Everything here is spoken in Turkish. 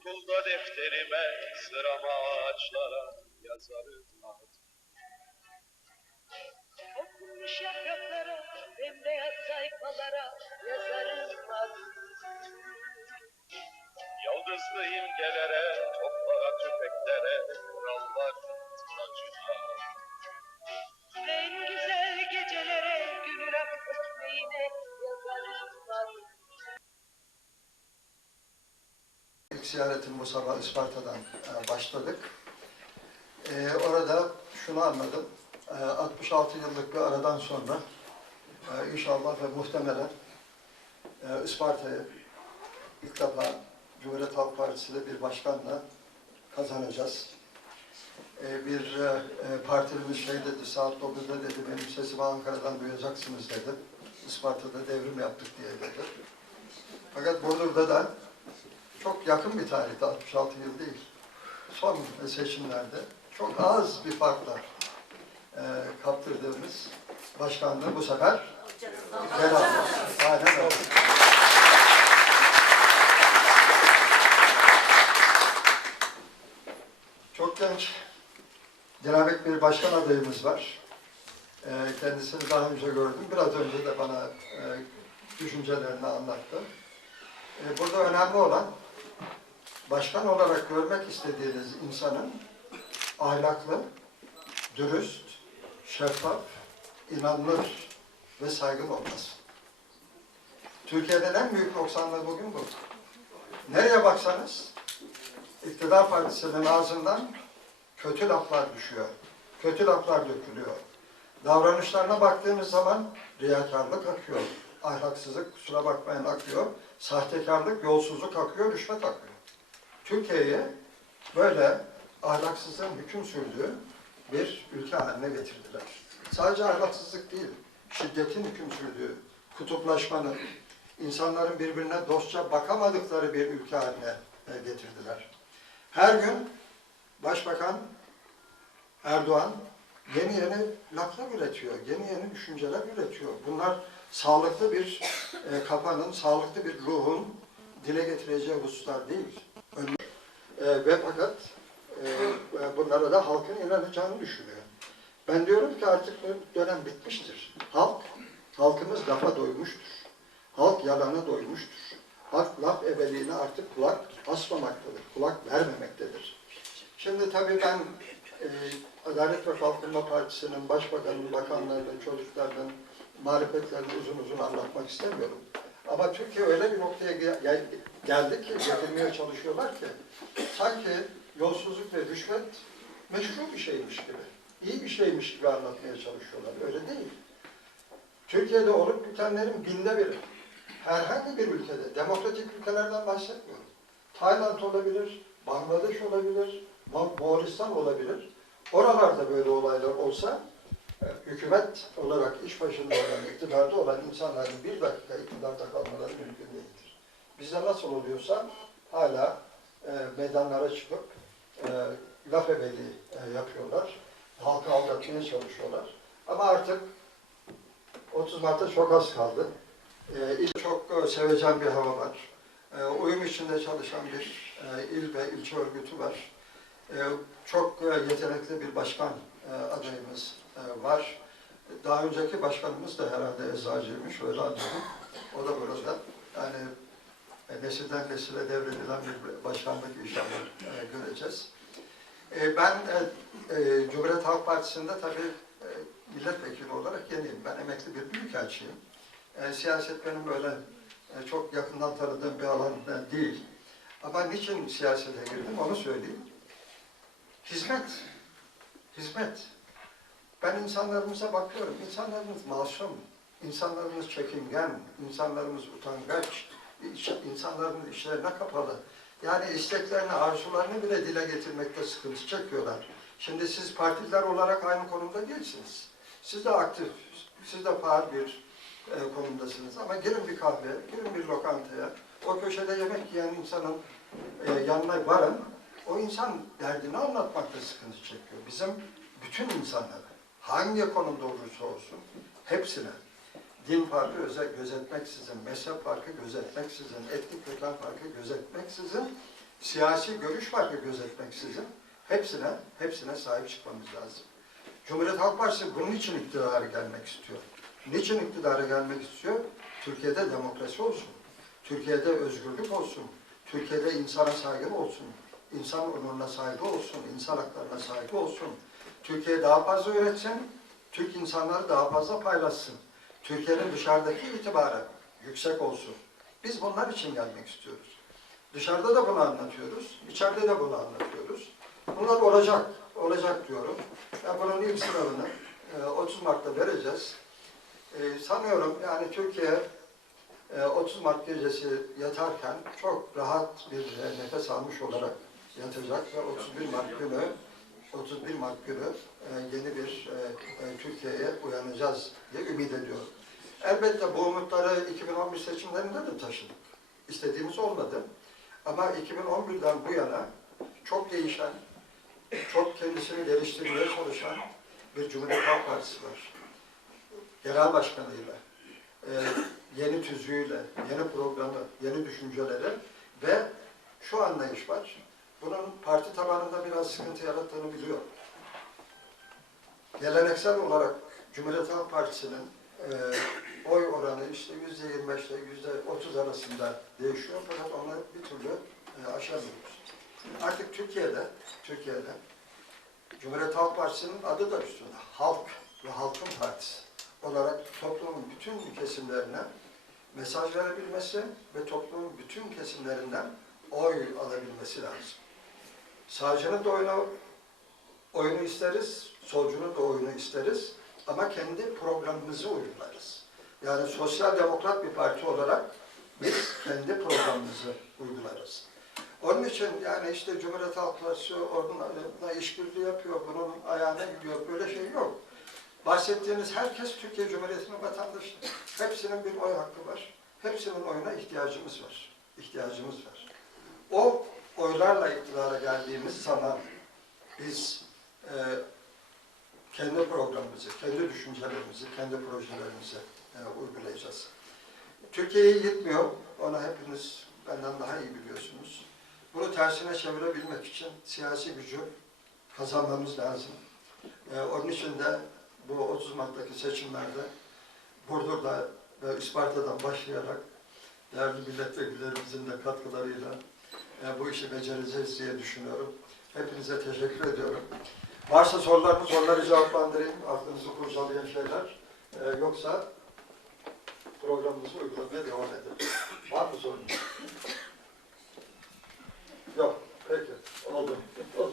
Okulda defterime sırama ağaçlara yazarım adı. Okunmuş yapraklara, bembeyaz sayfalara yazarım adını. Yıldızlı imgelere, toplara, tüfeklere, kralların tacına. En güzel gecelere, gül rak ekmeğine ziyaretim bu sabah Isparta'dan e, başladık. E, orada şunu anladım. E, 66 yıllık bir aradan sonra e, inşallah ve muhtemelen e, Isparta'yı ilk defa Cumhuriyet Halk Partisi'de bir başkanla kazanacağız. E, bir e, e, partilimiz şey dedi, saat 9'da dedi, benim sesimi Ankara'dan duyacaksınız dedi. Isparta'da devrim yaptık diye dedi. Fakat Burdur'da da çok yakın bir tarihte, 66 yıl değil. Son seçimlerde çok az bir farkla e, kaptırdığımız başkanlığı bu sefer. Aynen öyle. Çok genç, dinamik bir başkan adayımız var. E, kendisini daha önce gördüm. Biraz önce de bana e, düşüncelerini anlattı. E, burada önemli olan başkan olarak görmek istediğiniz insanın ahlaklı, dürüst, şeffaf, inanılır ve saygın olması. Türkiye'nin en büyük noksanlığı bugün bu. Nereye baksanız iktidar partisinin ağzından kötü laflar düşüyor. Kötü laflar dökülüyor. Davranışlarına baktığımız zaman riyakarlık akıyor. Ahlaksızlık kusura bakmayın akıyor. Sahtekarlık, yolsuzluk akıyor, rüşvet akıyor. Türkiye'yi böyle ahlaksızlığın hüküm sürdüğü bir ülke haline getirdiler. Sadece ahlaksızlık değil, şiddetin hüküm sürdüğü, kutuplaşmanın, insanların birbirine dostça bakamadıkları bir ülke haline e, getirdiler. Her gün Başbakan Erdoğan yeni yeni laflar üretiyor, yeni yeni düşünceler üretiyor. Bunlar sağlıklı bir e, kafanın, sağlıklı bir ruhun dile getireceği hususlar değil. E, ve fakat e, e, bunlara da halkın inanacağını düşünüyor. Ben diyorum ki artık dönem bitmiştir. Halk, halkımız lafa doymuştur. Halk yalana doymuştur. Halk laf ebeliğine artık kulak asmamaktadır, kulak vermemektedir. Şimdi tabii ben e, Adalet ve Kalkınma Partisi'nin, başbakanın, bakanlarının, çocuklarının marifetlerini uzun uzun anlatmak istemiyorum. Ama Türkiye öyle bir noktaya gel- gel- geldi ki, getirmeye çalışıyorlar ki, sanki yolsuzluk ve rüşvet meşru bir şeymiş gibi, iyi bir şeymiş gibi anlatmaya çalışıyorlar. Öyle değil. Türkiye'de olup bitenlerin binde biri. Herhangi bir ülkede, demokratik ülkelerden bahsetmiyorum. Tayland olabilir, Bangladeş olabilir, Mo- Moğolistan olabilir. Oralarda böyle olaylar olsa hükümet olarak iş başında olan, iktidarda olan insanların bir dakika iktidarda kalmaları mümkün değildir. Bizde nasıl oluyorsa hala e, meydanlara çıkıp e, laf ebeli e, yapıyorlar. Halkı aldatmaya çalışıyorlar. Ama artık 30 Mart'a çok az kaldı. E, il çok e, sevecen bir hava var. E, uyum içinde çalışan bir e, il ve ilçe örgütü var. E, çok e, yetenekli bir başkan e, adayımız var. Daha önceki başkanımız da herhalde eczacıymış, öyle anladım. O da burada. Yani e, nesilden nesile devredilen bir başkanlık inşallah e, göreceğiz. E, ben e, e, Cumhuriyet Halk Partisi'nde tabii e, milletvekili olarak yeniyim. Ben emekli bir büyükelçiyim. E, siyaset benim böyle e, çok yakından tanıdığım bir alan e, değil. Ama niçin siyasete girdim onu söyleyeyim. Hizmet. Hizmet. Ben insanlarımıza bakıyorum. İnsanlarımız masum. insanlarımız çekingen, insanlarımız utangaç, insanlarımız işlerine kapalı. Yani isteklerini, arzularını bile dile getirmekte sıkıntı çekiyorlar. Şimdi siz partiler olarak aynı konumda değilsiniz. Siz de aktif, siz de faal bir e, konumdasınız. Ama girin bir kahve, girin bir lokantaya, o köşede yemek yiyen insanın e, yanına varın, o insan derdini anlatmakta sıkıntı çekiyor. Bizim bütün insanlara, hangi konumda olursa olsun, hepsine din farkı öze- gözetmeksizin, mezhep farkı gözetmeksizin, etnik köken farkı gözetmeksizin siyasi görüş farkı gözetmeksizin hepsine, hepsine sahip çıkmamız lazım. Cumhuriyet Halk Partisi bunun için iktidara gelmek istiyor. Niçin iktidara gelmek istiyor? Türkiye'de demokrasi olsun. Türkiye'de özgürlük olsun. Türkiye'de insana saygı olsun. İnsan onuruna saygı olsun. insan haklarına saygı olsun. Türkiye daha fazla üretsin. Türk insanları daha fazla paylaşsın. Türkiye'nin dışarıdaki itibarı yüksek olsun. Biz bunlar için gelmek istiyoruz. Dışarıda da bunu anlatıyoruz. içeride de bunu anlatıyoruz. Bunlar olacak. Olacak diyorum. Ya bunun ilk sınavını e, 30 Mart'ta vereceğiz. E, sanıyorum yani Türkiye e, 30 Mart gecesi yatarken çok rahat bir e, nefes almış olarak yatacak ve 31 Mart günü 31 Mart günü e, yeni bir e, e, Türkiye'ye uyanacağız diye ümit ediyorum. Elbette bu umutları 2011 seçimlerinde de taşıdık. İstediğimiz olmadı. Ama 2011'den bu yana çok değişen, çok kendisini geliştirmeye çalışan bir Cumhuriyet Halk Partisi var. Genel başkanıyla, yeni tüzüğüyle, yeni programı, yeni düşünceleri ve şu anlayış var. Bunun parti tabanında biraz sıkıntı yarattığını biliyor. Geleneksel olarak Cumhuriyet Halk Partisi'nin e, oy oranı işte yüzde 25 ile yüzde 30 arasında değişiyor fakat onu bir türlü e, aşamıyoruz. Artık Türkiye'de, Türkiye'de Cumhuriyet Halk Partisi'nin adı da üstünde. Halk ve Halkın Partisi olarak toplumun bütün kesimlerine mesaj verebilmesi ve toplumun bütün kesimlerinden oy alabilmesi lazım. Sağcının da oyunu, oyunu isteriz, solcunun da oyunu isteriz ama kendi programımızı uygularız. Yani sosyal demokrat bir parti olarak biz kendi programımızı uygularız. Onun için yani işte Cumhuriyet Halk Partisi onunla işbirliği yapıyor, bunun ayağına gidiyor, böyle şey yok. Bahsettiğiniz herkes Türkiye Cumhuriyeti'nin vatandaşı. Hepsinin bir oy hakkı var. Hepsinin oyuna ihtiyacımız var. İhtiyacımız var. O oylarla iktidara geldiğimiz zaman biz e, kendi programımızı, kendi düşüncelerimizi, kendi projelerimizi e, uygulayacağız. Türkiye'ye gitmiyor. Onu hepiniz benden daha iyi biliyorsunuz. Bunu tersine çevirebilmek için siyasi gücü kazanmamız lazım. E, onun için de bu 30 Mart'taki seçimlerde Burdur'da ve Isparta'dan başlayarak değerli milletvekillerimizin de katkılarıyla e, bu işi becereceğiz diye düşünüyorum. Hepinize teşekkür ediyorum. Varsa sorularınız soruları cevaplandırayım. Aklınızı kurcalayan şeyler. E, yoksa programımızı uygulamaya devam edelim. Var mı sorun? Yok. Peki. Oldu. Oldu.